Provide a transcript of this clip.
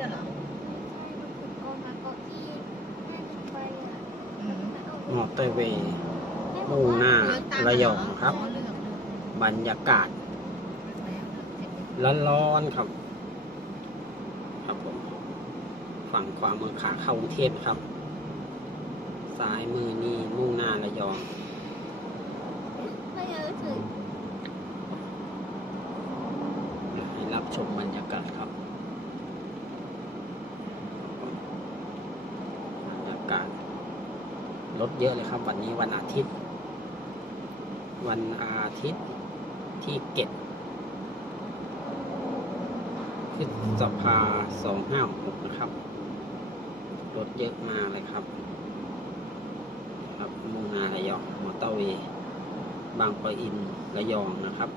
อะเหรอเอามาเกาะที่น่าจะไปอะอืมมอเตอร์เวย์มุ่งหน้าระยองครับเลือกเลือกบรรยากาศแล้วร้อนๆครับ ครับผม ฝั่งขวามือขาเข้ากรุงเทพครับ ซ้ายมือนี่มุ่งหน้าระยองไม่รู้สึกให้รับชมบรรยากาศครับ บรรยากาศ รถเยอะเลยครับ วันนี้วันอาทิตย์ วันอาทิตย์ที่เก็ดพฤษภาสองห้าหกนะครับ รถเยอะมากเลยครับครับมุ่งหน้าระยองมอเตอร์เวย์บางปะอินระยองนะครับ